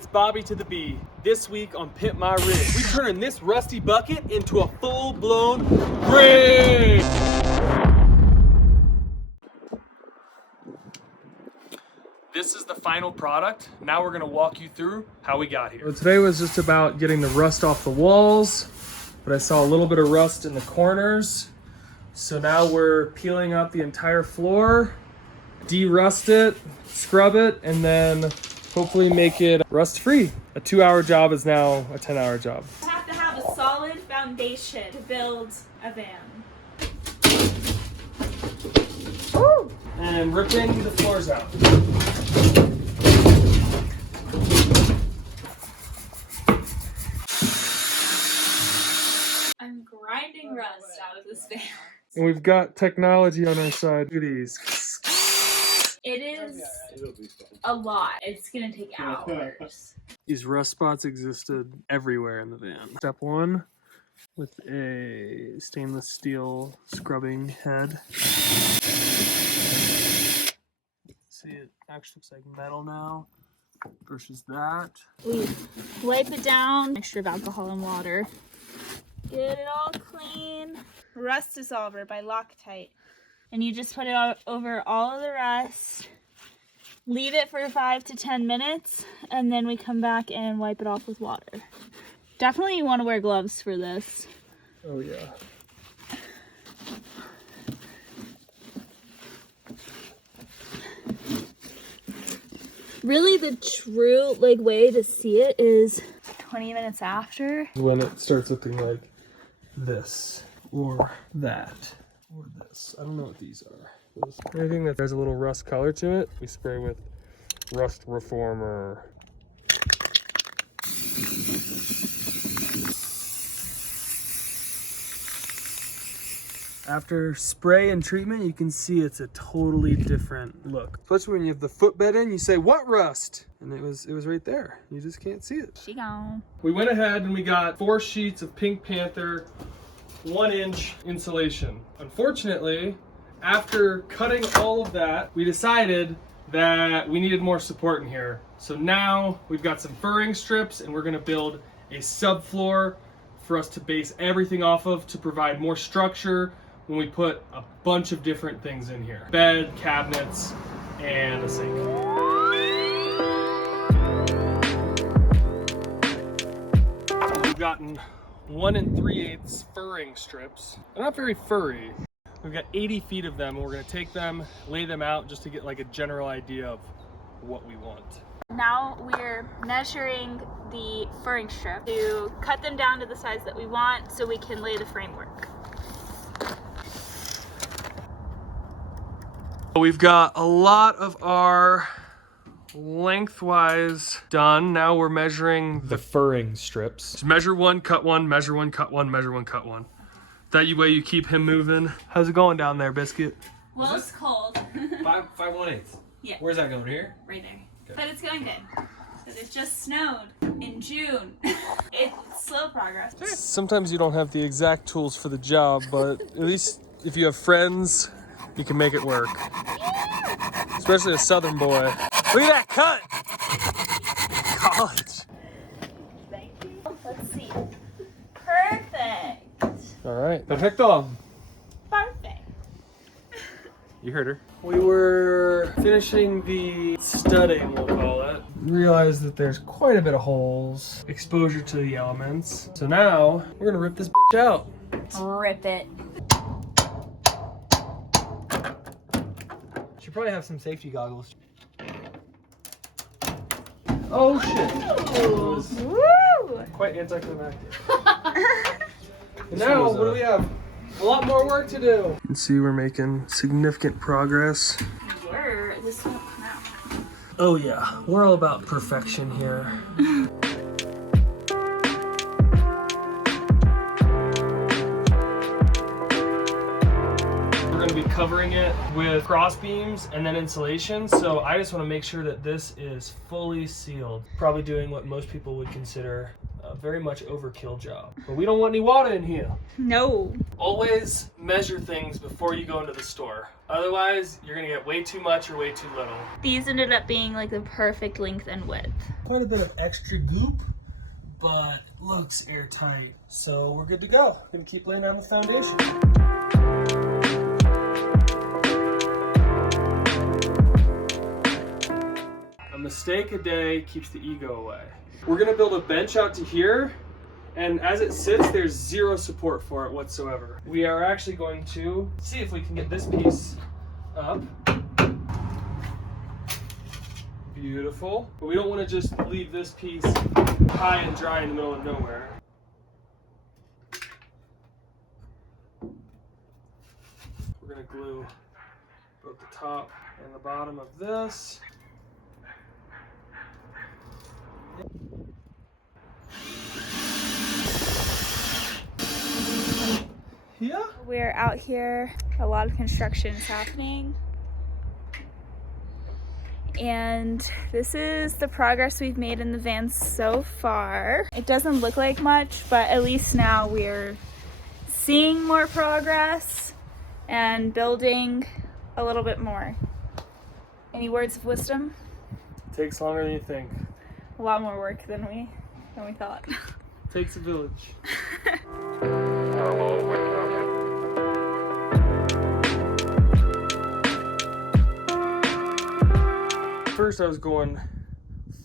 it's Bobby to the B. This week on Pit My Rig, we turning this rusty bucket into a full-blown rig. This is the final product. Now we're gonna walk you through how we got here. So today was just about getting the rust off the walls, but I saw a little bit of rust in the corners. So now we're peeling up the entire floor, de-rust it, scrub it, and then hopefully make it rust-free. A 2-hour job is now a 10-hour job. You have to have a solid foundation to build a van. Woo! And ripping the floors out. I'm grinding rust out of this van. And we've got technology on our side. Look at these. It is a lot. It's gonna take hours. These rust spots existed everywhere in the van. Step one, with a stainless steel scrubbing head. See, it actually looks like metal now versus that. We wipe it down, mixture of alcohol and water. Get it all clean. Rust dissolver by Loctite. And you just put it over all of the rust. Leave it for 5 to 10 minutes, and then we come back and wipe it off with water. Definitely you want to wear gloves for this. Oh yeah. Really the true way to see it is 20 minutes after. When it starts looking like this, or that, or this. I don't know what these are. Anything that there's a little rust color to it, we spray with rust reformer. After spray and treatment, you can see it's a totally different look. Especially when you have the footbed in, you say, "What rust?" And it was right there. You just can't see it. She gone. We went ahead and we got 4 sheets of Pink Panther 1-inch insulation. Unfortunately, after cutting all of that, we decided that we needed more support in here. So now we've got some furring strips and we're gonna build a subfloor for us to base everything off of to provide more structure when we put a bunch of different things in here. Bed, cabinets, and a sink. We've gotten 1 3/8 furring strips. They're not very furry. We've got 80 feet of them, and we're gonna take them, lay them out just to get like a general idea of what we want. Now we're measuring the furring strip to cut them down to the size that we want so we can lay the framework. We've got a lot of our lengthwise done. Now we're measuring the furring strips. Just measure one, cut one, measure one, cut one, measure one, cut one. That way you keep him moving. How's it going down there, Biscuit? Well, it's cold. 5 1/8. Yeah. Where's that going? Here? Right there. Okay. But it's going good. Because it just snowed in June. It's slow progress. Sometimes you don't have the exact tools for the job, but at least if you have friends, you can make it work. Yeah. Especially a southern boy. Look at that cut! College. Thank you. Let's see. Perfect. All right. Perfecto. Perfect. You heard her. We were finishing the studding, we'll call it. Realized that there's quite a bit of holes, exposure to the elements. So now we're gonna rip this bitch out. Rip it. Should probably have some safety goggles. Oh shit. It was Woo! quite anticlimactic. And now, what do we have? A lot more work to do. You can see we're making significant progress. This won't come out. Oh yeah, we're all about perfection here. We're gonna be covering it with cross beams and then insulation. So I just want to make sure that this is fully sealed. Probably doing what most people would consider a very much overkill job. But we don't want any water in here. No. Always measure things before you go into the store. Otherwise, you're gonna get way too much or way too little. These ended up being like the perfect length and width. Quite a bit of extra goop, but looks airtight. So we're good to go. Gonna keep laying down the foundation. A mistake a day keeps the ego away. We're gonna build a bench out to here, and as it sits, there's zero support for it whatsoever. We are actually going to see if we can get this piece up. Beautiful. But we don't want to just leave this piece high and dry in the middle of nowhere. We're going to glue both the top and the bottom of this. Yeah. We're out here, a lot of construction is happening. And this is the progress we've made in the van so far. It doesn't look like much, but at least now we're seeing more progress and building a little bit more. Any words of wisdom? Takes longer than you think. A lot more work than we thought. Takes a village. First I was going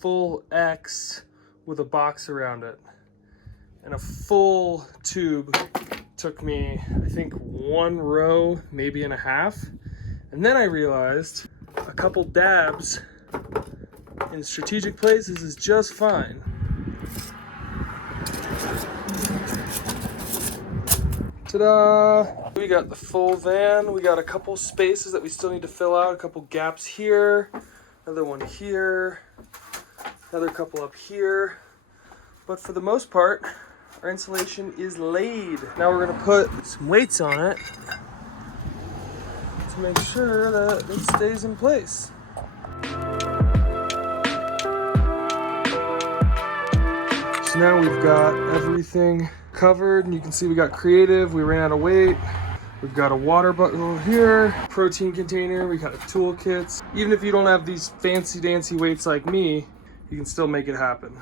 full X with a box around it, and a full tube took me, I think, 1 row, maybe and a half, and then I realized a couple dabs in strategic places is just fine. Ta-da! We got the full van. We got a couple spaces that we still need to fill out, a couple gaps here, another one here, another couple up here. But for the most part, our insulation is laid. Now we're gonna put some weights on it to make sure that it stays in place. So now we've got everything covered, and you can see we got creative, we ran out of weight. We've got a water bottle here, protein container, we got toolkits. Even if you don't have these fancy dancy weights like me, you can still make it happen.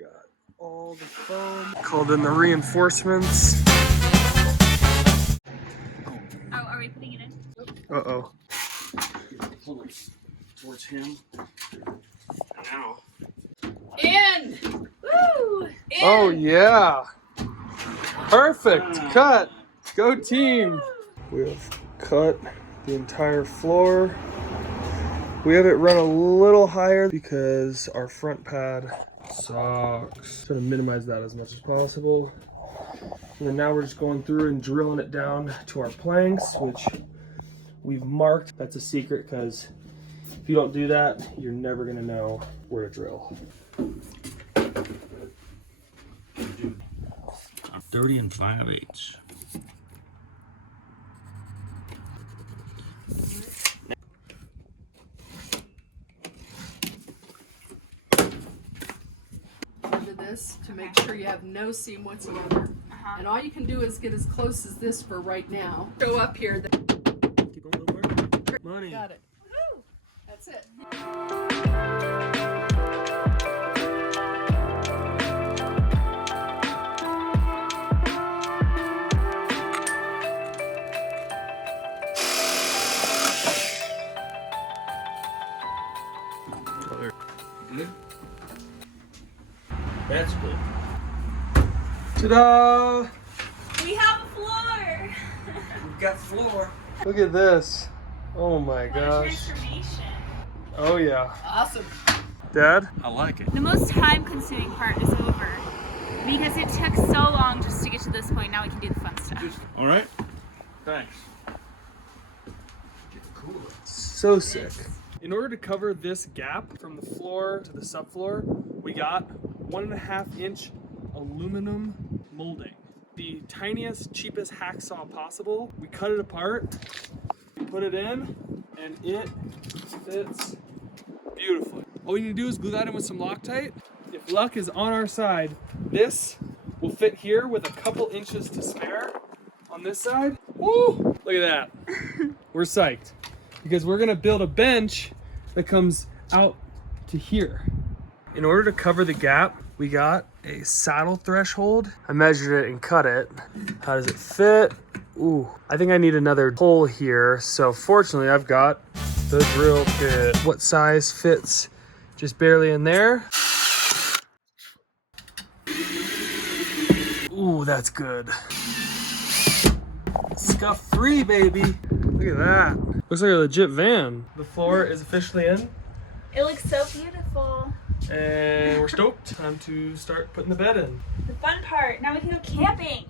Got all the foam. Called in the reinforcements. Oh, are we putting it in? Uh-oh. Towards him. Now. In! Woo! In! Oh yeah! Perfect! Cut! Go team! We have cut the entire floor. We have it run a little higher because our front pad sucks. Trying to minimize that as much as possible. And then now we're just going through and drilling it down to our planks, which we've marked. That's a secret because if you don't do that, you're never gonna know where to drill. 30 and 5/8. Under this to make sure you have no seam whatsoever. And all you can do is get as close as this for right now. Go up here. Keep on the work. Money. Got it. Woo! That's it. Good. That's good. Ta-da! We have a floor! We've got floor. Look at this. Oh my What a gosh. transformation. Oh yeah. Awesome. Dad? I like it. The most time-consuming part is over because it took so long just to get to this point. Now we can do the fun stuff. All right. Thanks. So sick. In order to cover this gap from the floor to the subfloor, we got 1.5 inch aluminum molding. The tiniest, cheapest hacksaw possible. We cut it apart, put it in, and it fits beautifully. All we need to do is glue that in with some Loctite. If luck is on our side, this will fit here with a couple inches to spare on this side. Woo! Look at that. We're psyched because we're gonna build a bench that comes out to here. In order to cover the gap, we got a saddle threshold. I measured it and cut it. How does it fit? Ooh, I think I need another hole here. So fortunately, I've got the drill bit. What size fits just barely in there? Ooh, that's good. Scuff free, baby. Look at that. Looks like a legit van. The floor is officially in. It looks so beautiful. And we're stoked. Time to start putting the bed in. The fun part, now we can go camping.